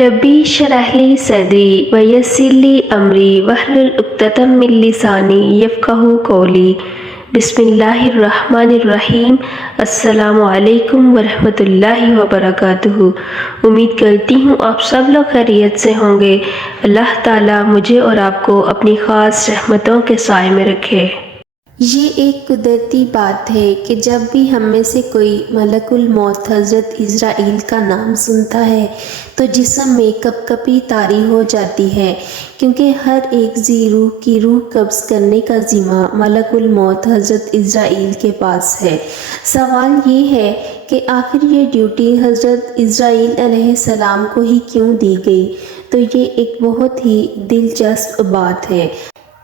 रब्बी शरह ली सदरी वयस्सिर ली अमरी वहलुल उक़्दतम मिन लिसानी यफ़क़हू क़ौली। बिस्मिल्लाहिर्रहमानिर्रहीम। अस्सलामु अलैकुम वरहमतुल्लाहि वबरकातुहू। उम्मीद करती हूँ आप सब लोग खैरियत से होंगे। अल्लाह ताला मुझे और आपको अपनी ख़ास रहमतों के साए में रखे। ये एक कुदरती बात है कि जब भी हम में से कोई मलकुल मौत हज़रत इज़राइल का नाम सुनता है तो जिस्म में कपकपी तारी हो जाती है, क्योंकि हर एक जी रूह की रूह कब्ज़ करने का ज़िम्मा मलकुल मौत हज़रत इज़राइल के पास है। सवाल ये है कि आखिर ये ड्यूटी हज़रत इज़राइल अलैहिस्सलाम को ही क्यों दी गई? तो ये एक बहुत ही दिलचस्प बात है।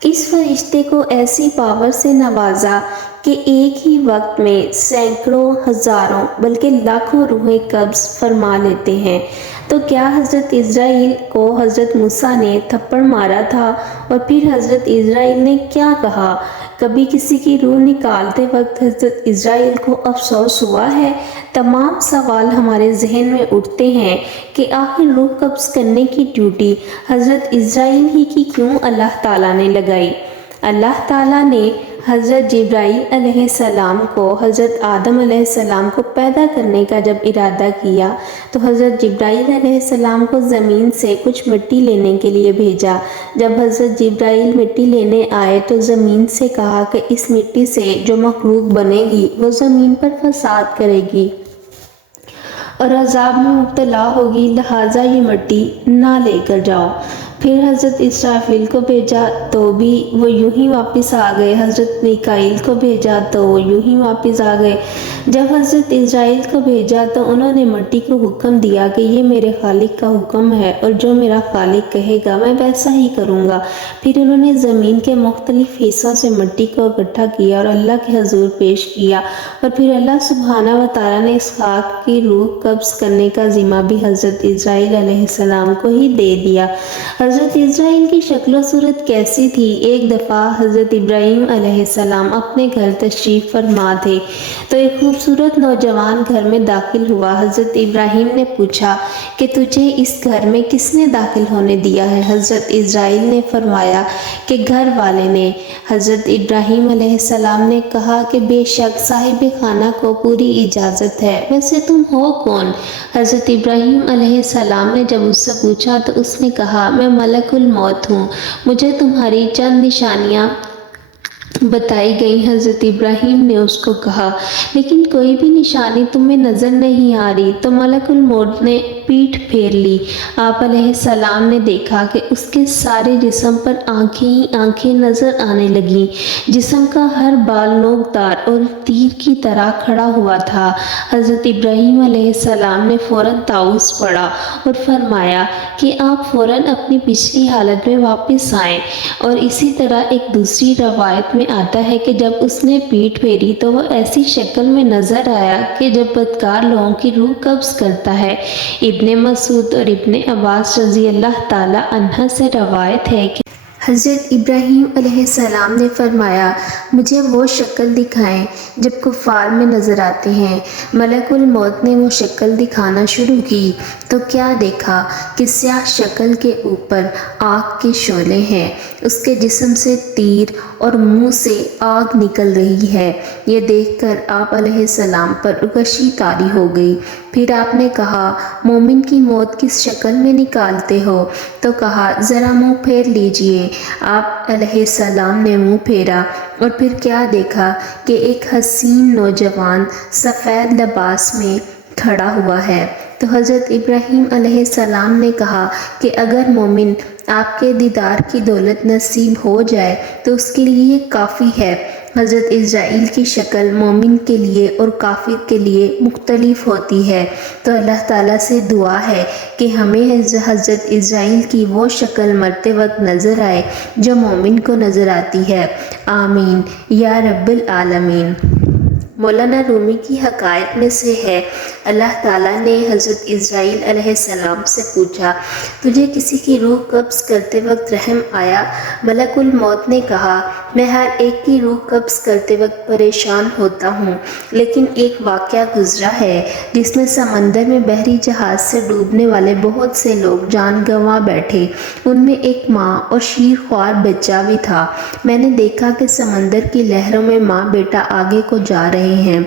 इस फरिश्ते को ऐसी पावर से नवाजा कि एक ही वक्त में सैकड़ों, हज़ारों बल्कि लाखों रूहें कब्ज़ फरमा लेते हैं। तो क्या हज़रत इज़राइल को हज़रत मूसा ने थप्पड़ मारा था और फिर हज़रत इज़राइल ने क्या कहा? कभी किसी की रूह निकालते वक्त हज़रत इज़राइल को अफसोस हुआ है? तमाम सवाल हमारे जहन में उठते हैं कि आखिर रूह कब्ज़ करने की ड्यूटी हज़रत इज़राइल ही की क्यों अल्लाह ताला ने लगाई? अल्लाह ताला ने हज़रत जिब्राइल अलैहिस्सलाम को हज़रत आदम अलैहिस्सलाम को पैदा करने का जब इरादा किया तो हज़रत जिब्राइल अलैहिस्सलाम को ज़मीन से कुछ मिट्टी लेने के लिए भेजा। जब हज़रत जिब्राइल मिट्टी लेने आए तो ज़मीन से कहा कि इस मिट्टी से जो मखलूक बनेगी वो ज़मीन पर फसाद करेगी और अज़ाब में मुब्तला होगी, लिहाजा ये मिट्टी ना लेकर जाओ। फिर हज़रत इसराफील को भेजा तो भी वो यूं ही वापस आ गए। हज़रत मीकाईल को भेजा तो वो यूं ही वापस आ गए। जब हज़रत इज़राइल को भेजा तो उन्होंने मिट्टी को हुक्म दिया कि ये मेरे खालिक का हुक्म है और जो मेरा खालिक कहेगा मैं वैसा ही करूँगा। फिर उन्होंने ज़मीन के मुख्तलिफ हिस्सों से मिट्टी को इकट्ठा किया और अल्लाह के हजूर पेश किया और फिर अल्लाह सुब्हाना व तआला ने इसहाक़ की रूह कब्ज़ करने का ज़िम्मा भी हज़रत इज़राइल अलैहिस्सलाम को ही दे दिया। हज़रत इज़राइल की शक्ल सूरत कैसी थी? एक दफ़ा हज़रत इब्राहीम अलैहिस्सलाम अपने घर तशरीफ़ फरमा थे तो एक खूबसूरत नौजवान घर में दाखिल हुआ। हज़रत इब्राहीम ने पूछा कि तुझे इस घर में किसने दाखिल होने दिया है? हज़रत इज़राइल ने फरमाया कि घर वाले ने। हज़रत इब्राहीम अलैहिस्सलाम ने कहा कि बेशक साहिब खाना को पूरी इजाज़त है, वैसे तुम हो कौन? हज़रत इब्राहीम अलैहिस्सलाम ने जब उससे पूछा तो उसने कहा मैं मलकुल मौत हूँ, मुझे तुम्हारी चंद निशानियाँ बताई गई। हज़रत इब्राहीम ने उसको कहा लेकिन कोई भी निशानी तुम्हें नज़र नहीं आ रही। तो मलकुल मौत ने पीठ फेर ली। आप अलैहिस्सलाम ने देखा कि उसके सारे जिस्म पर आंखें ही आंखें नज़र आने लगीं। जिस्म का हर बाल नोकदार और तीर की तरह खड़ा हुआ था। हज़रत इब्राहीम अलैहिस्सलाम ने फ़ौरन ताउज़ पढ़ा और फरमाया कि आप फ़ौरन अपनी पिछली हालत में वापस आएँ। और इसी तरह एक दूसरी रवायत में आता है कि जब उसने पीठ फेरी तो वह ऐसी शक्ल में नज़र आया कि जब बदकार लोगों की रूह कब्ज़ करता है। इब्ने मसूद और इब्ने अब्बास रज़ी अल्लाह ताला अन्हा से रवायत है कि हज़रत इब्राहीम अलैहिस्सलाम ने फरमाया मुझे वो शक्ल दिखाएं जब कुफ़ार में नज़र आते हैं। मलकुल मौत ने वो शक्ल दिखाना शुरू की तो क्या देखा कि स्याह शक्ल के ऊपर आग के शोले हैं, उसके जिस्म से तीर और मुंह से आग निकल रही है। ये देखकर आप अलैहिस्सलाम पर उकशी तारी हो गई। फिर आपने कहा मोमिन की मौत किस शक्ल में निकालते हो? तो कहा ज़रा मुंह फेर लीजिए। आप अलैहिस्सलाम ने मुंह फेरा और फिर क्या देखा कि एक हसीन नौजवान सफ़ेद लिबास में खड़ा हुआ है। तो हज़रत इब्राहीम अलैहिस्सलाम ने कहा कि अगर मोमिन आपके दीदार की दौलत नसीब हो जाए तो उसके लिए काफ़ी है। हज़रत इज़राइल की शक्ल मोमिन के लिए और काफिर के लिए मुख्तलिफ होती है। तो अल्लाह ताला से दुआ है कि हमें हज़रत इज़राइल की वो शक्ल मरते वक्त नज़र आए जो मोमिन को नज़र आती है। आमीन या रब्बिल आलमीन। مولانا رومی کی حقائق میں سے ہے، اللہ تعالیٰ نے حضرت اسرائیل علیہ السلام سے پوچھا، تجھے کسی کی روح قبض کرتے وقت رحم آیا؟ ملک الموت نے کہا، میں ہر ایک کی روح قبض کرتے وقت پریشان ہوتا ہوں، لیکن ایک واقعہ گزرا ہے جس میں سمندر میں بحری جہاز سے ڈوبنے والے بہت سے لوگ جان گنوا بیٹھے، ان میں ایک ماں اور شیر خوار بچہ بھی تھا۔ میں نے دیکھا کہ سمندر کی لہروں میں ماں بیٹا آگے کو جا رہے ہیں۔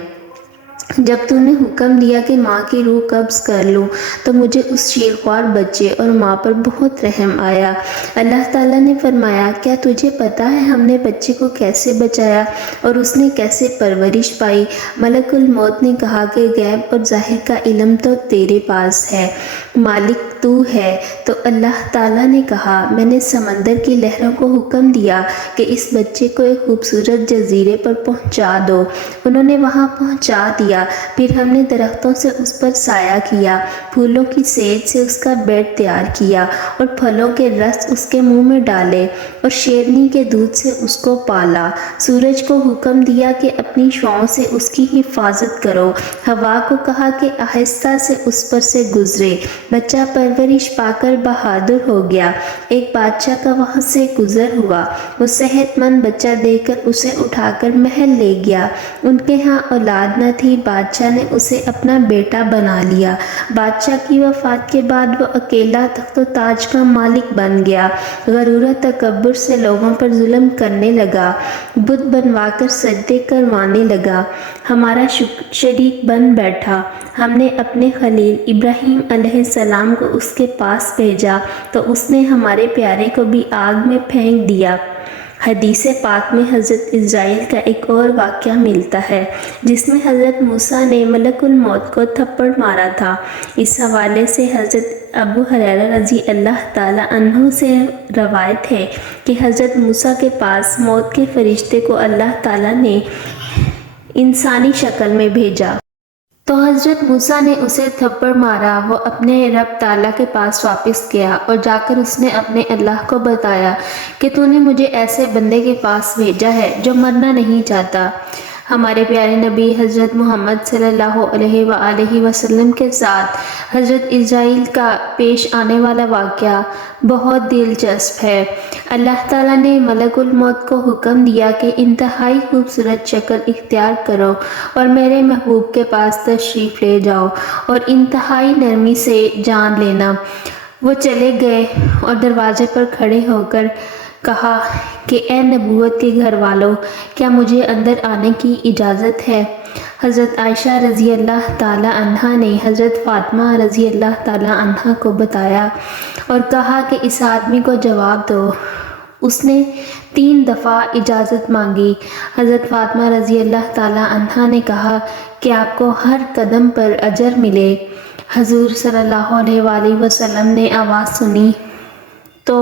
جب تو نے حکم دیا کہ ماں کی روح قبض کر لوں تو مجھے اس شیرخوار بچے اور ماں پر بہت رحم آیا۔ اللہ تعالیٰ نے فرمایا، کیا تجھے پتا ہے ہم نے بچے کو کیسے بچایا اور اس نے کیسے پرورش پائی؟ ملک الموت نے کہا کہ غیب اور ظاہر کا علم تو تیرے پاس ہے، مالک تو ہے۔ تو اللہ تعالیٰ نے کہا، میں نے سمندر کی لہروں کو حکم دیا کہ اس بچے کو ایک خوبصورت جزیرے پر پہنچا دو۔ انہوں نے وہاں پہنچا دیا، پھر ہم نے درختوں سے اس پر سایہ کیا، پھولوں کی سیج سے اس کا بیڈ تیار کیا اور پھلوں کے رس اس کے منہ میں ڈالے اور شیرنی کے دودھ سے اس کو پالا۔ سورج کو حکم دیا کہ اپنی شعاعوں سے اس کی حفاظت کرو، ہوا کو کہا کہ آہستہ سے اس پر سے گزرے۔ بچہ پرورش پا کر بہادر ہو گیا۔ ایک بادشاہ کا وہاں سے گزر ہوا، وہ صحت مند بچہ دیکھ کر اسے اٹھا کر محل لے گیا۔ ان کے ہاں اولاد نہ تھی، بادشاہ نے اسے اپنا بیٹا بنا لیا۔ بادشاہ کی وفات کے بعد وہ اکیلا تخت و تاج کا مالک بن گیا۔ غرور و تکبر سے لوگوں پر ظلم کرنے لگا، بت بنوا کر سجدے کروانے لگا، ہمارا شریک بن بیٹھا۔ ہم نے اپنے خلیل ابراہیم علیہ السلام کو اس کے پاس بھیجا تو اس نے ہمارے پیارے کو بھی آگ میں پھینک دیا۔ حدیث پاک میں حضرت اسرائیل کا ایک اور واقعہ ملتا ہے جس میں حضرت موسیٰ نے ملک الموت کو تھپڑ مارا تھا۔ اس حوالے سے حضرت ابو ہریرہ رضی اللہ تعالیٰ عنہ سے روایت ہے کہ حضرت موسیٰ کے پاس موت کے فرشتے کو اللہ تعالیٰ نے انسانی شکل میں بھیجا تو حضرت موسیٰ نے اسے تھپڑ مارا۔ وہ اپنے رب تعالیٰ کے پاس واپس گیا اور جا کر اس نے اپنے اللہ کو بتایا کہ تو نے مجھے ایسے بندے کے پاس بھیجا ہے جو مرنا نہیں چاہتا۔ ہمارے پیارے نبی حضرت محمد صلی اللہ علیہ وآلہ وسلم کے ساتھ حضرت اسرائیل کا پیش آنے والا واقعہ بہت دلچسپ ہے۔ اللہ تعالیٰ نے ملک الموت کو حکم دیا کہ انتہائی خوبصورت شکل اختیار کرو اور میرے محبوب کے پاس تشریف لے جاؤ اور انتہائی نرمی سے جان لینا۔ وہ چلے گئے اور دروازے پر کھڑے ہو کر کہا کہ اے نبوت کے گھر والوں، کیا مجھے اندر آنے کی اجازت ہے؟ حضرت عائشہ رضی اللہ تعالیٰ عنہا نے حضرت فاطمہ رضی اللہ تعالیٰ عنہا کو بتایا اور کہا کہ اس آدمی کو جواب دو۔ اس نے 3 دفعہ اجازت مانگی۔ حضرت فاطمہ رضی اللہ تعالیٰ عنہا نے کہا کہ آپ کو ہر قدم پر اجر ملے۔ حضور صلی اللہ علیہ وآلہ وسلم نے آواز سنی تو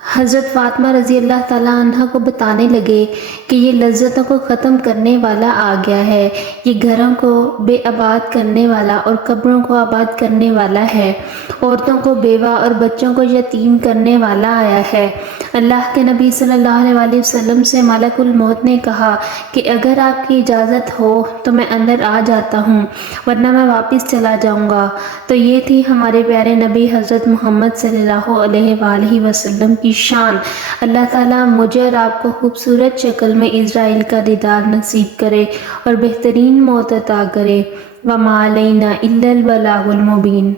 حضرت فاطمہ رضی اللہ تعالیٰ عنہ کو بتانے لگے کہ یہ لذتوں کو ختم کرنے والا آ گیا ہے، یہ گھروں کو بے آباد کرنے والا اور قبروں کو آباد کرنے والا ہے، عورتوں کو بیوہ اور بچوں کو یتیم کرنے والا آیا ہے۔ اللہ کے نبی صلی اللہ علیہ وآلہ وسلم سے ملک الموت نے کہا کہ اگر آپ کی اجازت ہو تو میں اندر آ جاتا ہوں، ورنہ میں واپس چلا جاؤں گا۔ تو یہ تھی ہمارے پیارے نبی حضرت محمد صلی اللہ علیہ وآلہ وسلم کی شان۔ اللہ تعالیٰ مجھے اور آپ کو خوبصورت شکل میں اسرائیل کا دیدار نصیب کرے اور بہترین موت عطا کرے۔ وَمَا عَلَيْنَا إِلَّا الْبَلَاغُ الْمُبِينُ۔